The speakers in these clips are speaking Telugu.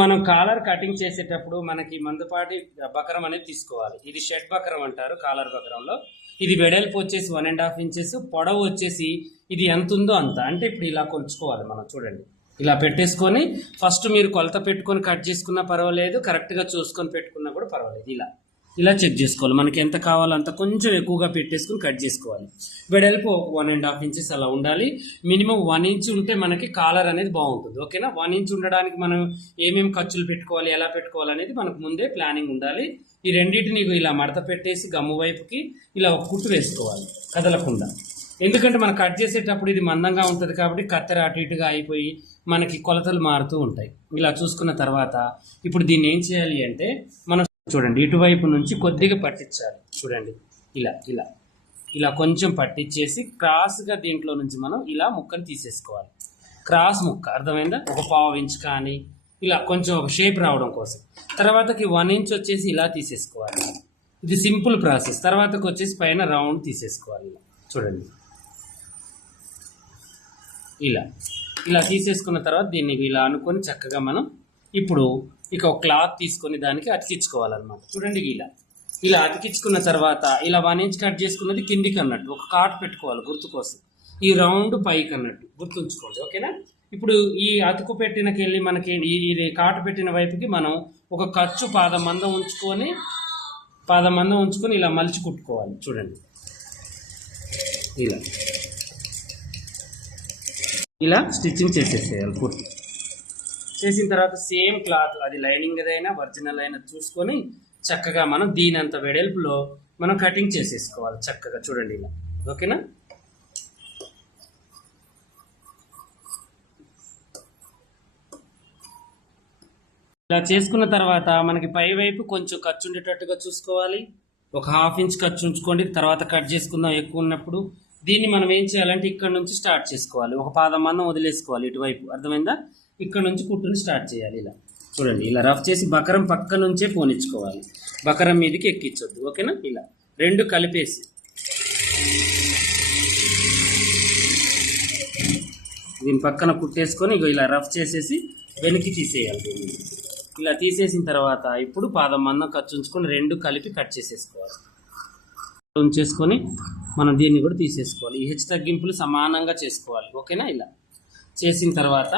మనం కాలర్ కటింగ్ చేసేటప్పుడు మనకి మందపాటి బకరం అనేది తీసుకోవాలి. ఇది షెడ్ బకరం అంటారు కాలర్ బకరంలో. ఇది వెడల్పు వచ్చేసి 1.5 ఇంచెస్, పొడవు వచ్చేసి ఇది ఎంత ఉందో అంత. అంటే ఇప్పుడు ఇలా కొలుచుకోవాలి మనం. చూడండి, ఇలా పెట్టేసుకొని ఫస్ట్ మీరు కొలత పెట్టుకొని కట్ చేసుకున్నా పర్వాలేదు, కరెక్ట్గా చూసుకొని పెట్టుకున్నా కూడా పర్వాలేదు. ఇలా చెక్ చేసుకోవాలి. మనకి ఎంత కావాలో అంత కొంచెం ఎక్కువగా పెట్టేసుకుని కట్ చేసుకోవాలి. వెడల్పు 1.5 ఇంచెస్ అలా ఉండాలి. మినిమం 1 ఇంచ్ ఉంటే మనకి కాలర్ అనేది బాగుంటుంది. ఓకేనా? 1 ఇంచ్ ఉండడానికి మనం ఏమేమి ఖర్చులు పెట్టుకోవాలి, ఎలా పెట్టుకోవాలి అనేది మనకు ముందే ప్లానింగ్ ఉండాలి. ఈ రెండింటిని ఇలా మడత పెట్టేసి గమ్ము వైపుకి ఇలా ఒక కుట్టు వేసుకోవాలి కదలకుండా. ఎందుకంటే మనం కట్ చేసేటప్పుడు ఇది మందంగా ఉంటుంది కాబట్టి కత్తెర అటు ఇటుగా అయిపోయి మనకి కొలతలు మారుతూ ఉంటాయి. ఇలా చూసుకున్న తర్వాత ఇప్పుడు దీన్ని ఏం చేయాలి అంటే మనం చూడండి, ఇటువైపు నుంచి కొద్దిగా పట్టించాలి. చూడండి, ఇలా కొంచెం పట్టించేసి క్రాస్గా దీంట్లో నుంచి మనం ఇలా ముక్కను తీసేసుకోవాలి. క్రాస్ ముక్క అర్థమైందా? ఒక 1/4 ఇంచ్ కానీ ఇలా కొంచెం ఒక షేప్ రావడం కోసం. తర్వాతకి 1 ఇంచ్ వచ్చేసి ఇలా తీసేసుకోవాలి. ఇది సింపుల్ ప్రాసెస్. తర్వాతకి వచ్చేసి పైన రౌండ్ తీసేసుకోవాలి. చూడండి, ఇలా తీసేసుకున్న తర్వాత దీన్ని ఇలా అనుకొని చక్కగా మనం ఇప్పుడు ఇక ఒక క్లాత్ తీసుకొని దానికి అతికించుకోవాలన్నమాట. చూడండి, ఇలా అతికించుకున్న తర్వాత ఇలా 1 ఇంచ్ కట్ చేసుకున్నది కిందికి అన్నట్టు ఒక కాట్ పెట్టుకోవాలి గుర్తు కోసం. ఈ రౌండ్ పైకి అన్నట్టు గుర్తుంచుకోండి. ఓకేనా? ఇప్పుడు ఈ అతుకు పెట్టినకెళ్ళి మనకి ఇది కాటు పెట్టిన వైపుకి మనం ఒక ఖర్చు పాదం మందం ఉంచుకొని ఇలా మలిచి కుట్టుకోవాలి. చూడండి, ఇలా స్టిచ్చింగ్ చేసేసేయాలి. పూర్తి చేసిన తర్వాత సేమ్ క్లాత్, అది లైనింగ్ ఏదైనా ఒరిజినల్ అయినా చూసుకొని చక్కగా మనం దీనంత వెడల్పులో మనం కటింగ్ చేసేసుకోవాలి చక్కగా. చూడండి, ఇలా. ఓకేనా? ఇలా చేసుకున్న తర్వాత మనకి పై వైపు కొంచెం ఖర్చు ఉండేటట్టుగా చూసుకోవాలి. ఒక 1/2 ఇంచ్ ఖర్చు ఉంచుకోండి. తర్వాత కట్ చేసుకుందాం ఎక్కువ ఉన్నప్పుడు. దీన్ని మనం ఏం చేయాలంటే ఇక్కడ నుంచి స్టార్ట్ చేసుకోవాలి. ఒక పాదం మందం వదిలేసుకోవాలి ఇటువైపు. అర్థమైందా? ఇక్కడ నుంచి కుట్టుని స్టార్ట్ చేయాలి. ఇలా చూడండి, ఇలా రఫ్ చేసి బకరం పక్క నుంచే పోనిచ్చుకోవాలి. బకరం మీదకి ఎక్కించొద్దు. ఓకేనా? ఇలా రెండు కలిపేసి దీని పక్కన కుట్టేసుకొని ఇలా రఫ్ చేసేసి వెనక్కి తీసేయాలి. దీన్ని ఇలా తీసేసిన తర్వాత ఇప్పుడు పాదం మందం ఖర్చు ఉంచుకొని రెండు కలిపి కట్ చేసేసుకోవాలి. ఉంచేసుకొని మనం దీన్ని కూడా తీసేసుకోవాలి. ఈ హెచ్చు తగ్గింపులు సమానంగా చేసుకోవాలి. ఓకేనా? ఇలా చేసిన తర్వాత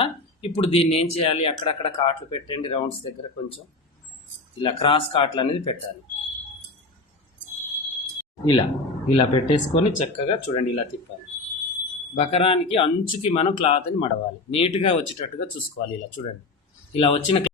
ఇప్పుడు దీన్ని ఏం చేయాలి, అక్కడక్కడ కాట్లు పెట్టండి. రౌండ్స్ దగ్గర కొంచెం ఇలా క్రాస్ కాట్లు అనేది పెట్టాలి. ఇలా పెట్టేసుకొని చక్కగా చూడండి, ఇలా తిప్పాలి. బకరానికి అంచుకి మనం క్లాత్ని మడవాలి. నీట్గా వచ్చేటట్టుగా చూసుకోవాలి. ఇలా చూడండి, ఇలా వచ్చిన